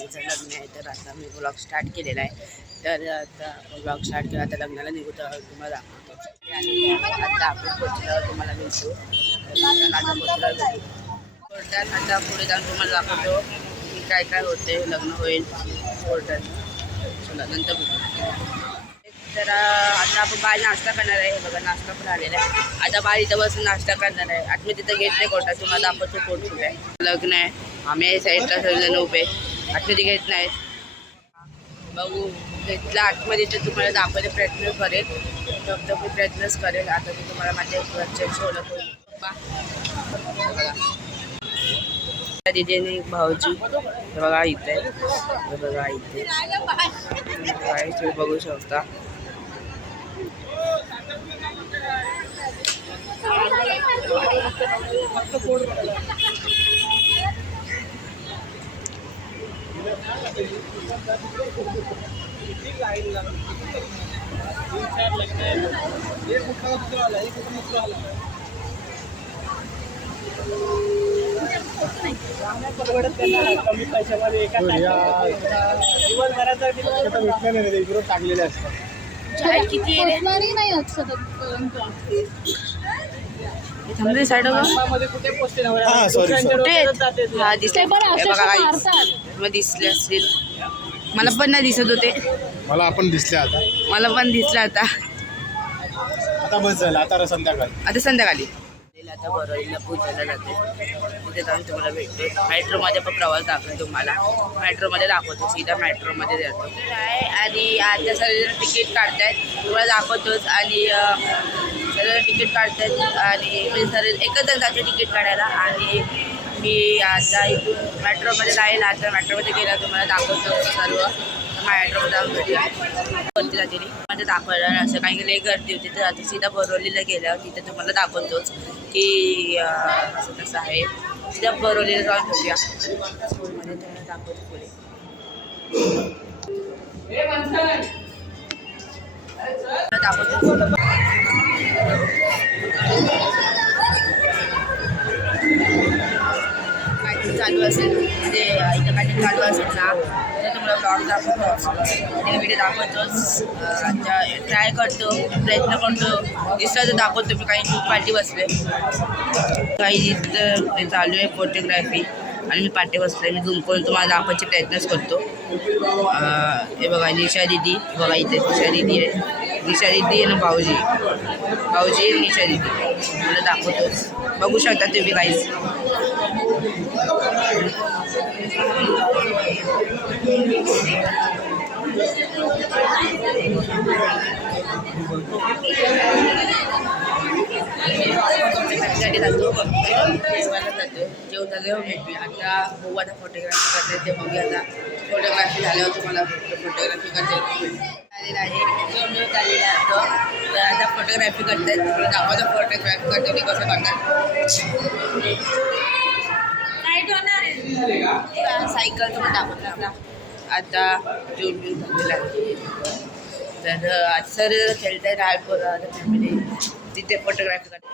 बहिणीचं लग्न आहे, तर आता मी ब्लॉग स्टार्ट केलेला आहे. तर आता ब्लॉग स्टार्ट केला, आता लग्नाला निघू तर तुम्हाला दाखवतो. आणि आता आपण पोचल्यावर तुम्हाला मिळतो. आता पोचल्यावर कोर्टात आता पुढे जाऊन तुम्हाला दाखवतो की काय काय होते. लग्न होईल कोर्टात, चला नंतर बघू. तर आता आपण बाहेर नाश्ता करणार आहे. बघा नाश्ता पण आलेला आहे. आता बाहेर इथं बसून नाश्ता करणार आहे. आतमध्ये तिथं घेत नाही कोर्टात, तुम्हाला दाखवतो कोर्ट कुठे आहे. लग्न आहे, आम्ही साईडला सर्वजण उभे, आतमध्ये घेत नाहीत. बघू घेतला आतमध्ये तर तुम्हाला दाखवायचा प्रयत्न करेल, फक्त मी प्रयत्नच करेल. आता मी तुम्हाला माझ्या घरच्यांची ओळख होईल. दिदीने भाऊजी बघा इथे, बघा इथे तुम्ही बघू शकता. कमी पैशामध्ये एका दिवसभराचा टाकलेले असतात. किती कुठे पोचते दिसले असतील, मला पण नाही दिसत होते. मला आपण दिसले आता, मला पण दिसलं आता. आता बस झालं, आता संध्याकाळी आता बरोलीला पूजायला जाते. तिथे जाऊन तुम्हाला भेटते. मेट्रोमध्ये पण प्रवास दाखवेल तुम्हाला, मेट्रोमध्ये दाखवतो, सीधा मेट्रोमध्ये जातो आणि आता सर्व तिकीट काढतायत, तुम्हाला दाखवतोच. आणि सर्व तिकीट काढतायत आणि मी सर्व एकच जण जाते तिकीट काढायला. आणि मी आता इथून मेट्रोमध्ये जाईल. आता मेट्रोमध्ये गेला तुम्हाला दाखवतो सर्व. मेट्रोमध्ये जाऊन भेटूया कोणती जाते म्हणजे दाखवायला असं काही लई गर्दी होती. तर आता सीधा बोरिवलीला गेल्यावर तिथे तुम्हाला दाखवतोच की असं तसं आहे. सीधा बोरिवलीला जाऊन भेटूया. स्कूलमध्ये तुम्हाला दाखवतो पुढे. दाखवतो चालू असेल, म्हणजे इथं काही चालू असेल ना तर तुम्हाला ब्लॉग दाखवतोच, ते व्हिडिओ दाखवतोच. ट्राय करतो, प्रयत्न करतो, दिसला तर दाखवतो. मी काही पाठी बसले, काही इथं चालू आहे फोटोग्राफी आणि मी पाठी बसले. मी झूम करून तुम्हाला दाखवायचे प्रयत्नच करतो. हे बघा निशा दिदी, बघा इथे निशा दिदी आहे. निशा दिदी आहे ना, भाऊजी आहे निशा दिदी, मला दाखवतोच. बघू शकता तुम्ही काहीच. जातो जेवण झाल्यावर भेटूया. आता बघू आता फोटोग्राफी करते, ते बघूया. आता फोटोग्राफी झाल्यावर तुम्हाला फोटोग्राफी करते आलेलं आहे. जेवण चाललेलं आहे. तर आता फोटोग्राफी करतात, तुम्हाला दाखवायचं फोटोग्राफी करते ते कसं करतात. सायकल तुम्हाला दाखवतात ना. आता जेवण झालेलं आहे. तर आज सर खेळत आहे रायपूर फॅमिली, तिथे फोटोग्राफी करतात.